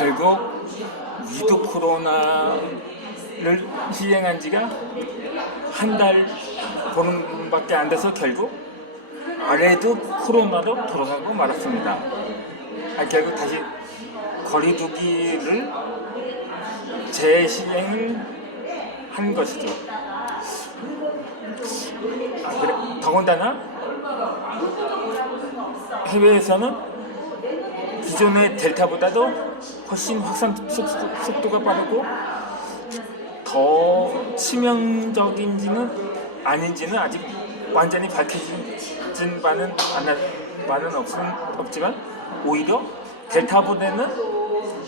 결국 위드 코로나를 시행한 지가 한 달 보름밖에 안 돼서 결국 아래도 코로나로 돌아가고 말았습니다. 결국 다시 거리두기를 재시행을 한 것이죠. 그래, 더군다나 해외에서는 기존의 델타보다도 훨씬 확산 속도가 빠르고 더 치명적인지는 아닌지는 아직 완전히 밝혀진 바는 없지만 오히려 델타보다는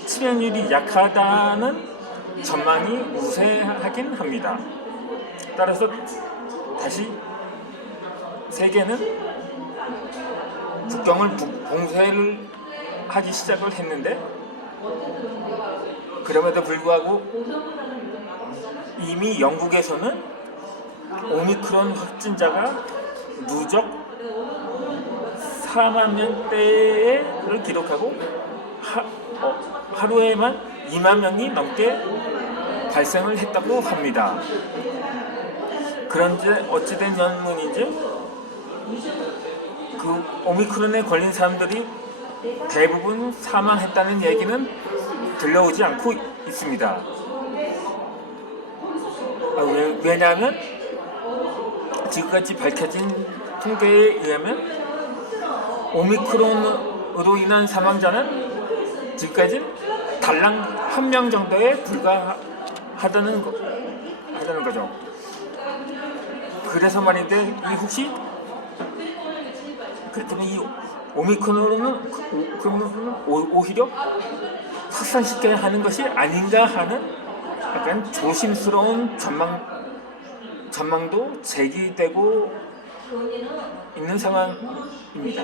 치명률이 약하다는 전망이 우세하긴 합니다. 따라서 다시 세계는 국경을 봉쇄를 하기 시작을 했는데, 그럼에도 불구하고 이미 영국에서는 오미크론 확진자가 누적 4만 명대를 기록하고 하루에만 2만 명이 넘게 발생을 했다고 합니다. 그런데 어찌된 연문인지 그 오미크론에 걸린 사람들이 대부분 사망했다는 얘기는 들려오지 않고 있습니다. 왜냐하면 지금까지 밝혀진 통계에 의하면 오미크론으로 인한 사망자는 지금까지 달랑 1명 정도에 불과하다는 거죠. 그래서 말인데, 혹시 그렇다면 이 오미크론은 그러면 오히려 확산시켜야 하는 것이 아닌가 하는 약간 조심스러운 전망도 제기되고 있는 상황입니다.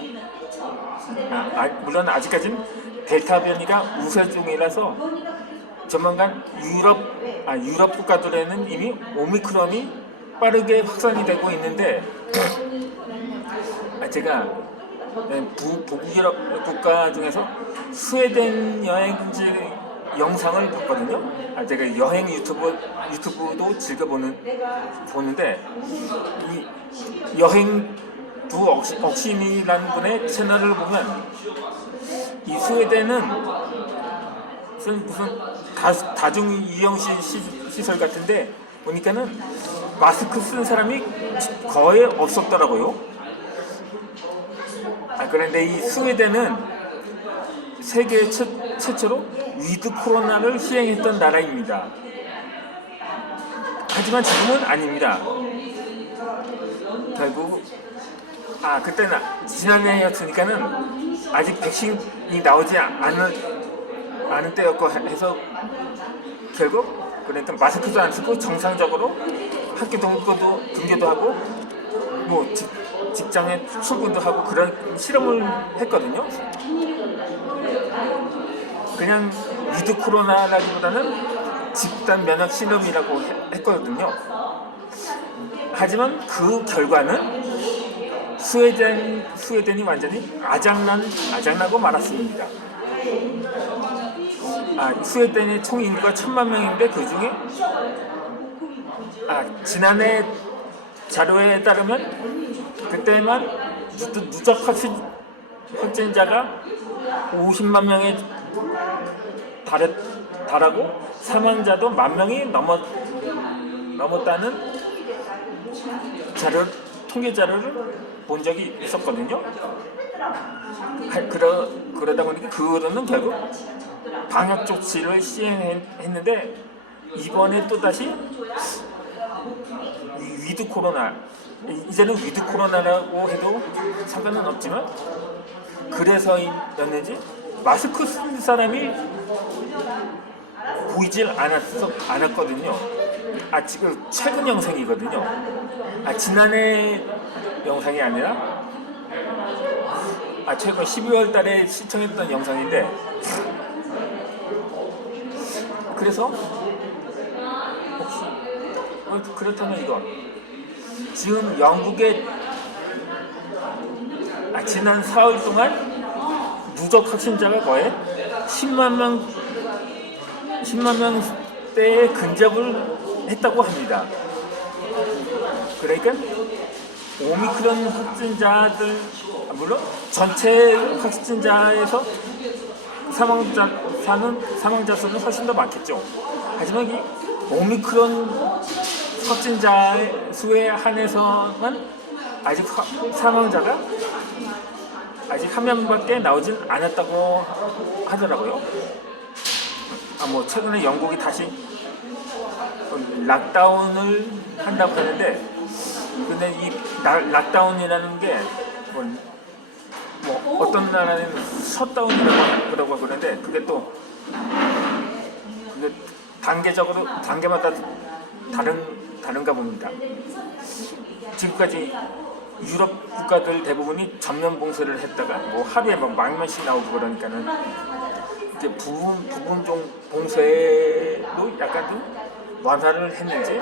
물론 아직까지는 델타 변이가 우세 중이라서 조만간 유럽 국가들에는 이미 오미크론이 빠르게 확산이 되고 있는데, 제가 북유럽 국가 중에서 스웨덴 여행지 영상을 봤거든요. 제가 여행 유튜브도 즐겨 보는데, 이 여행 두 억신이라는 분의 채널을 보면 이 스웨덴은 무슨 다중 유형 시설 같은데 보니까는 마스크 쓴 사람이 거의 없었더라고요. 그런데 이 스웨덴은 세계 최초로 위드 코로나를 시행했던 나라입니다. 하지만 지금은 아닙니다. 결국 그때는 지난해였으니까는 아직 백신이 나오지 않은 때였고 해서 결국 그러니까 마스크도 안 쓰고 정상적으로 학교 등교도 하고 뭐 직장에 출근도 하고 그런 실험을 했거든요. 그냥 위드 코로나라기보다는 집단 면역 실험이라고 했거든요. 하지만 그 결과는 스웨덴이 완전히 아작나고 말았습니다. 스웨덴의 총 인구가 1,000만 명인데 그 중에 지난해 자료에 따르면 그때만 누적 확진자가 50만 명에 달하고 사망자도 10,000명이 넘었다는 통계 자료를 본 적이 있었거든요. 그러다 보니까 그거는 결국 방역 조치를 시행했는데, 이번에 또다시 위드 코로나, 이제는 위드 코로나라고 해도 상관은 없지만 그래서였는지 마스크 쓴 사람이 보이질 않았거든요. 지금 최근 영상이거든요. 지난해 영상이 아니라 최근 12월 달에 시청했던 영상인데, 그래서 혹시 그렇다면 이거 지금 영국에 지난 4월 동안 누적 확진자가 거의 10만 명 10만 명대에 근접을 했다고 합니다. 그러니까 오미크론 확진자들, 물론 전체 확진자에서 사망자 수는 훨씬 더 많겠죠. 하지만 이 오미크론 확진자 수에 한해서만 아직 사망자가 아직 한 명밖에 나오진 않았다고 하더라고요. 뭐 최근에 영국이 다시 락다운을 한다고 하는데, 근데 이 락다운이라는 게 뭐 어떤 나라는 셧다운이라고 그러는데, 그게 단계마다 다른가 봅니다. 지금까지 유럽 국가들 대부분이 전면 봉쇄를 했다가 뭐 하루에 막 10,000명씩 나오고 그러니까는 이제 부분종 봉쇄로 약간 좀 완화를 했는지,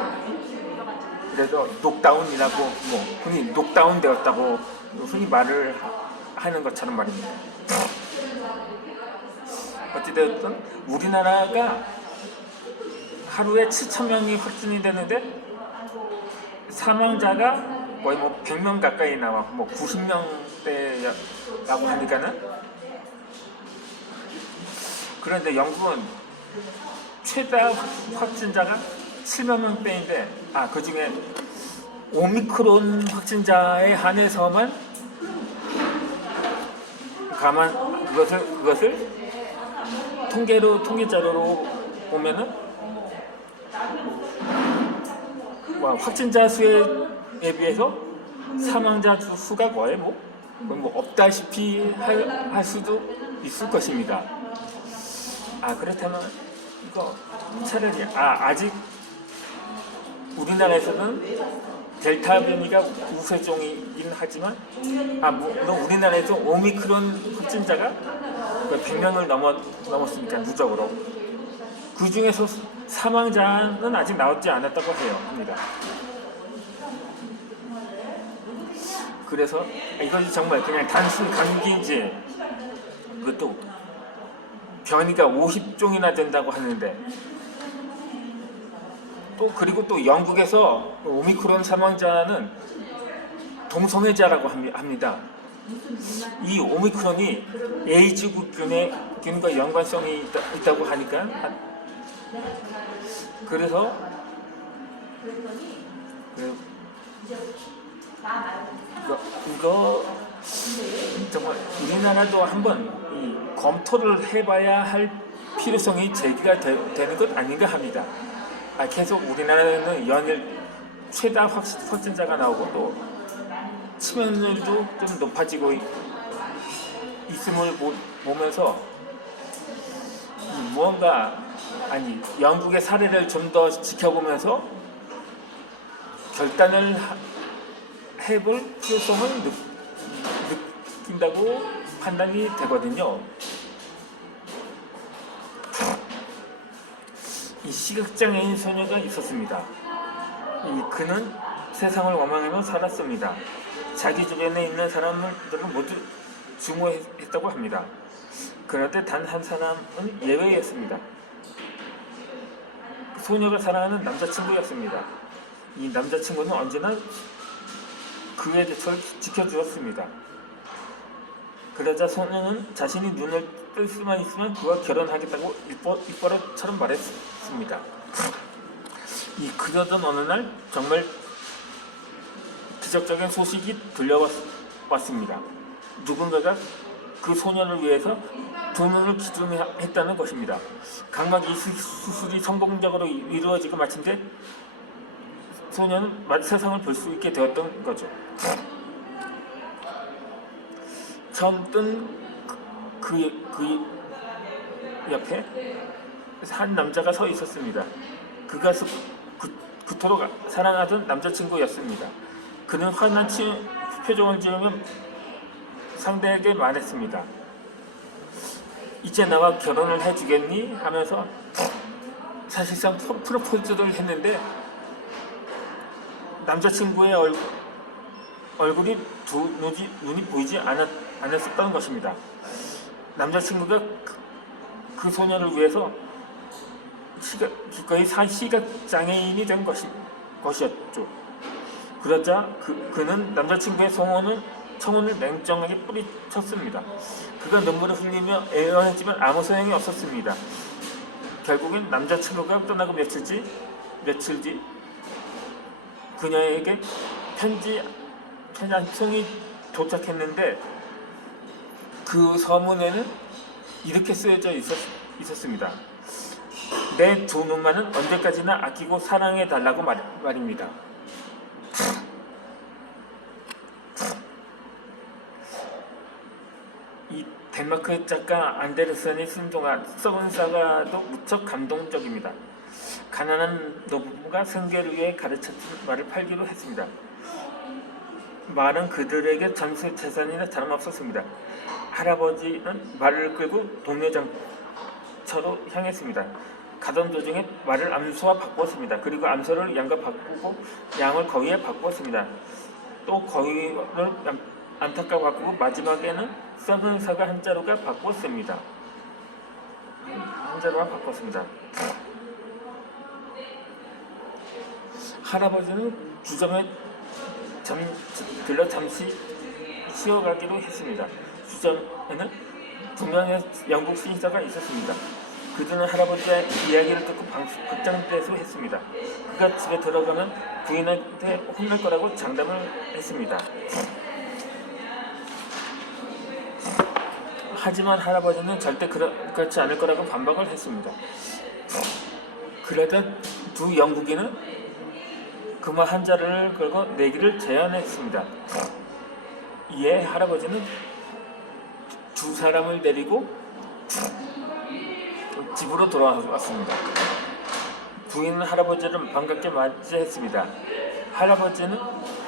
그래도 녹다운이라고 뭐 흔히 녹다운 되었다고 흔히 말을 하는 것처럼 말입니다. 어찌되었든 우리나라가 하루에 7,000명이 확진이 되는데 사망자가 거의 뭐 100명 가까이 나와 뭐 90명대라고 하니까는, 그런데 영국은 최다 확진자가 7만 명대인데, 그 중에 오미크론 확진자에 한해서만 그것을 통계자료로 보면은 확진자 수에 비해서 사망자 수가 거의 뭐 없다시피 할 수도 있을 것입니다. 그렇다면 이거 차라리 아직 우리나라에서는 델타 변이가 우세종이긴 하지만, 물론 우리나라에서 오미크론 확진자가 100명을 넘었으니까 누적으로 그 중에서 사망자는 아직 나오지 않았다고 합니다. 그래서 이것이 정말 그냥 단순 감기인지, 그것도 변이가 50종이나 된다고 하는데, 그리고 또 영국에서 오미크론 사망자는 동성애자라고 합니다. 이 오미크론이 에이즈균과 연관성이 있다고 하니까, 그래서 이거 정말 우리나라도 한번 검토를 해봐야 할 필요성이 제기가 되는 것 아닌가 합니다. 계속 우리나라는 연일 최다 확진자가 나오고 또 치명률도 좀 높아지고 있음을 보면서 영국의 사례를 좀 더 지켜보면서 결단을 해볼 필요성을 느낀다고 판단이 되거든요. 이 시각장애인 소녀가 있었습니다. 그는 세상을 원망하며 살았습니다. 자기 주변에 있는 사람들은 모두 증오했다고 합니다. 그런데 단 한 사람은 예외였습니다. 소녀가 사랑하는 남자친구였습니다. 이 남자친구는 언제나 그의 대처를 지켜주었습니다. 그러자 소녀는 자신이 눈을 뜰 수만 있으면 그와 결혼하겠다고 입버릇처럼 말했습니다. 그러던 어느 날 정말 기적적인 소식이 들려왔습니다. 누군가가 그 소녀를 위해서 두 눈을 기증했다는 것입니다. 각각 이 수술이 성공적으로 이루어지고 마침내 소녀는 세상을 볼 수 있게 되었던 거죠. 처음 뜬 그 옆에 한 남자가 서 있었습니다. 그가 그토록 사랑하던 남자친구였습니다. 그는 환한 표정을 지으며 상대에게 말했습니다. 이제 나와 결혼을 해주겠니? 하면서 사실상 프로포즈를 했는데, 남자친구의 얼굴이 눈이 보이지 않았었던 것입니다. 남자친구가 그 소녀를 위해서 기꺼이 시각 장애인이 된 것이었죠. 그러자 그는 남자친구의 청혼을 냉정하게 뿌리쳤습니다. 그가 눈물을 흘리며 애원했지만 아무 소용이 없었습니다. 결국엔 남자친구가 떠나고 며칠 뒤 그녀에게 편지 한 통이 도착했는데 그 서문에는 이렇게 쓰여져 있었습니다. 내 두 눈만은 언제까지나 아끼고 사랑해달라고 말입니다. 이 덴마크의 작가 안데르센이 쓴 동안 썩은 사과도 무척 감동적입니다. 가난한 노부부가 생계를 위해 가르쳤던 말을 팔기로 했습니다. 말은 그들에게 전세 재산이나 다름없었습니다. 할아버지는 말을 끌고 동네 장터로 향했습니다. 가던 도중에 말을 암소와 바꾸었습니다. 그리고 암소를 양과 바꾸고 양을 거위에 바꾸었습니다. 또 거위를 안타까워 바꾸고 마지막에는 썩은 사과 한 자루가 바꾸었습니다. 한 자루가 바꿨습니다. 할아버지는 주점에 들러 잠시 쉬어가기로 했습니다. 주점에는 두 명의 영국 시인사가 있었습니다. 그들은 할아버지의 이야기를 듣고 극장대소 했습니다. 그가 집에 들어가면 부인한테 혼날 거라고 장담을 했습니다. 하지만 할아버지는 절대 그렇지 않을 거라고 반박을 했습니다. 그러다 두 영국인은 금화 한 자루를 걸고 내기를 제안했습니다. 이에 할아버지는 두 사람을 데리고 집으로 돌아왔습니다. 부인은 할아버지를 반갑게 맞이했습니다. 할아버지는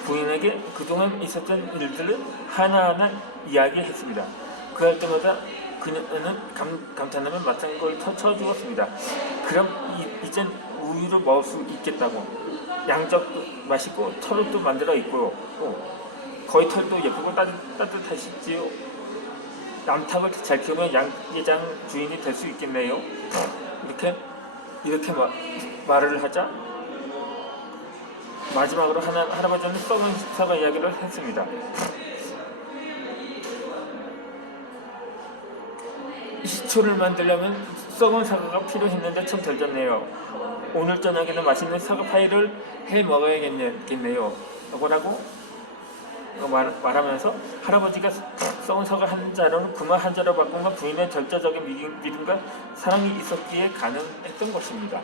부인에게 그동안 있었던 일들을 하나하나 이야기했습니다. 그럴 때마다 그녀는 감탄하며 맞장구를 쳐주었습니다. 그럼 이젠 우유를 먹을 수 있겠다고. 양적도 맛있고 털도 만들어 있고요. 거위털도 예쁘고 따뜻하시지요. 남탁을 잘 키우면 양계장 주인이 될 수 있겠네요. 이렇게 말을 하자 마지막으로 할아버지는 썩은 사과 이야기를 했습니다. 시초를 만들려면 썩은 사과가 필요했는데 참 덜 졌네요. 오늘 저녁에는 맛있는 사과 파이를 해 먹어야겠네요. 라고 말하면서 할아버지가 썩은 사과 한 자루는 금화 한 자루 바꾼 건 부인의 절대적인 믿음과 사랑이 있었기에 가능했던 것입니다.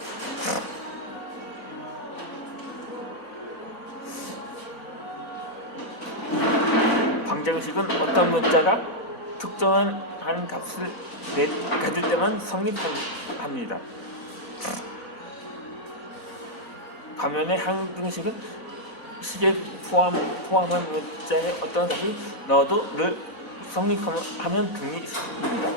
방정식은 어떤 문자가 특정한 값을 가질 때만 성립합니다. 반면에 항등식은 식에 포함한 문자에 어떤 값을 넣어도 늘 성립하면 등식입니다.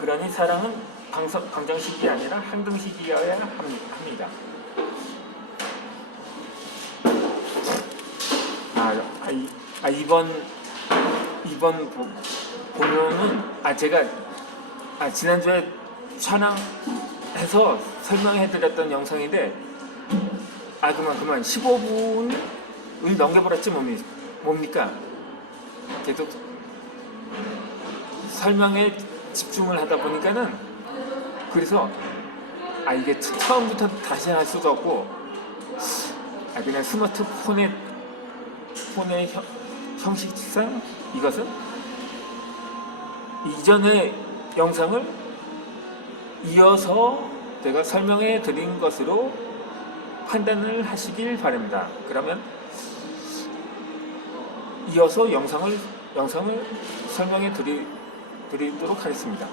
그러니 사랑은 방정식이 아니라 항등식이어야 합니다. 이번 보면은 제가 지난주에 촬영해서 설명해드렸던 영상인데 그만 15분을 넘겨버렸지 뭡니까? 계속 설명에 집중을 하다 보니까는 그래서 이게 처음부터 다시 할 수도 없고 그냥 스마트폰의 형식상 이것은 이전의 영상을 이어서 제가 설명해 드린 것으로 판단을 하시길 바랍니다. 그러면 이어서 영상을 설명해 드리도록 하겠습니다.